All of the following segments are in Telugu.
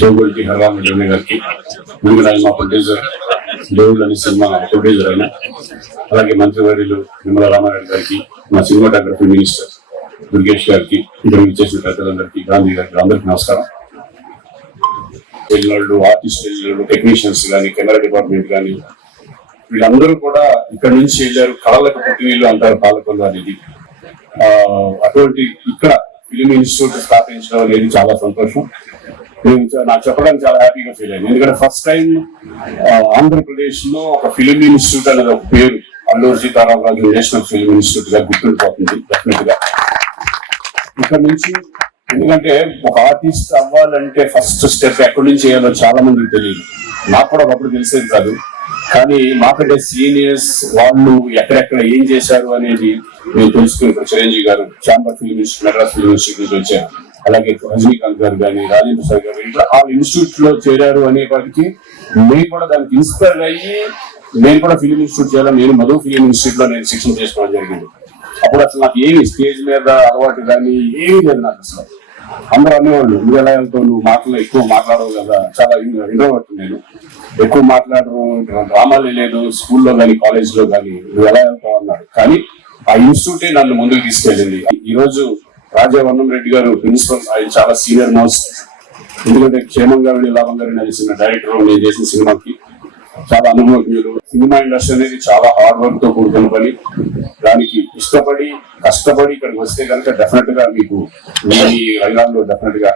జోగుల్కి హర్రామ్ జోని గారికి, ముందుగా మా ప్రొడ్యూసర్ దేవుళ్ళు అనే సినిమా ప్రొడ్యూసర్ అయినా, అలాగే మంత్రివర్యులు నిమ్మల రామారెడ్డి గారికి, మా సినిమాటోగ్రఫీ మినిస్టర్ దుర్గేష్ గారికి, ఇంటర్వ్యూ చేసిన పెద్దలందరికీ, గాంధీ గారికి, అందరికీ నమస్కారం. వెళ్ళినోళ్ళు, ఆర్టిస్టులు, టెక్నీషియన్స్ కానీ, కెమెరా డిపార్ట్మెంట్ కానీ, వీళ్ళందరూ కూడా ఇక్కడ నుంచి వెళ్ళారు. కళలకు పుట్టినీళ్ళు అంటారు పాలకొల్లు అనేది. అటువంటి ఇక్కడ ఫిలిం ఇన్స్టిట్యూట్ స్థాపించడం అనేది చాలా సంతోషం. నాకు చెప్పడానికి చాలా హ్యాపీగా ఫీల్ అయింది. ఎందుకంటే ఫస్ట్ టైం ఆంధ్రప్రదేశ్ లో ఒక ఫిలిం ఇన్స్టిట్యూట్ అనేది ఒక పేరు Alluri Sitaramaraju national film institute గా గుర్తుండిపోతుంది డెఫినెట్ గా ఇక్కడ నుంచి. ఎందుకంటే ఒక ఆర్టిస్ట్ అవ్వాలంటే ఫస్ట్ స్టెప్ ఎక్కడి నుంచి చేయాలో చాలా మందికి తెలియదు. నాకు కూడా ఒకప్పుడు తెలిసేది కాదు. కానీ మాకంటే సీనియర్స్ వాళ్ళు ఎక్కడెక్కడ ఏం చేశారు అనేది నేను తెలుసుకుని, ఇప్పుడు చిరంజీవి గారు chamber film institute, Madras film institute నుంచి వచ్చారు. అలాగే రజనీకాంత్ గారు కానీ, రాజేంద్ర సార్ గారు ఇట్లా ఆ ఇన్స్టిట్యూట్ లో చేరారు అనేప్పటికీ నేను కూడా దానికి ఇన్స్పైర్ అయ్యి నేను కూడా ఫిలిం ఇన్స్టిట్యూట్ చేయాలని నేను మధు ఫిలిం ఇన్స్టిట్యూట్ లో నేను శిక్షణ చేసుకోవడం జరిగింది. అప్పుడు అసలు నాకు ఏమి స్టేజ్ మీద అలవాటు కానీ ఏమీ లేదు నాకు అసలు. అందరూ అనేవాళ్ళు, నువ్వు ఎలా వెళ్తావు, నువ్వు ఎక్కువ మాట్లాడవు కదా, చాలా ఇంట్రోవర్ట్ నేను, ఎక్కువ మాట్లాడరు, డ్రామాలే లేదు స్కూల్లో కానీ కాలేజ్ లో కానీ, నువ్వు ఎలా వెళ్తావు అన్నారు. కానీ ఆ ఇన్స్టిట్యూటే నన్ను ముందుకు తీసుకెళ్ళింది. ఈ రోజు రాజావర్ణం రెడ్డి గారు ప్రిన్సిపల్, ఆయన చాలా సీనియర్ మోస్ట్. ఎందుకంటే క్షేమంగా వెళ్ళి లాభంగా నడిచిన డైరెక్టర్ నేను చేసిన సినిమాకి చాలా అనుభవజ్ఞులు. సినిమా ఇండస్ట్రీ అనేది చాలా హార్డ్ వర్క్ తో కూడుకున్న పని. దానికి ఇష్టపడి కష్టపడి ఇక్కడికి వస్తే కనుక డెఫినెట్ గా మీకు మీ రంగాల్లో డెఫినెట్ గా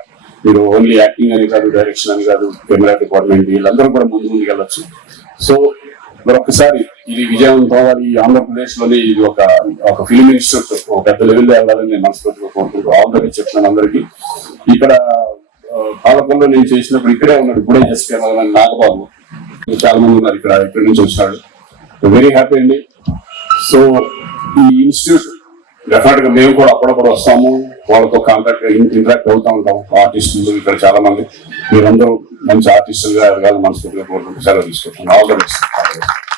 మీరు ఓన్లీ యాక్టింగ్ అని కాదు, డైరెక్షన్ అని కాదు, కెమెరా డిపార్ట్మెంట్ వీళ్ళందరూ కూడా ముందుకు వెళ్ళొచ్చు. సో మరొకసారి ఇది విజయవంతం అవ్వాలి. ఆంధ్రప్రదేశ్ లోనే ఇది ఒక ఫిలిం ఇన్స్టిట్యూట్ ఒక పెద్ద లెవెల్లో వెళ్ళాలని నేను మనస్ఫూర్తిగా కోరుకుంటూ ఆల్ ద బెస్ట్ చెప్తున్నాను అందరికీ. ఇక్కడ పాలకొల్లో నేను చేసినప్పుడు ఇక్కడే ఉన్నాడు, ఇప్పుడే జస్ట్ నాగబాబు, చాలా మంది ఉన్నారు ఇక్కడి నుంచి వచ్చినాడు. వెరీ హ్యాపీ అండి. సో ఈ ఇన్స్టిట్యూట్ డెఫినెట్ గా మేము కూడా అప్పుడప్పుడు వస్తాము, వాళ్ళతో ఇంటరాక్ట్ అవుతూ ఉంటాం. ఆర్టిస్టులు ఇక్కడ చాలా మంది, మీరందరూ మంచి ఆర్టిస్టులుగా ఎదగాలని మనస్ఫూర్తిగా కోరుకుంటూ సెలవు తీసుకుంటున్నాను. All the best.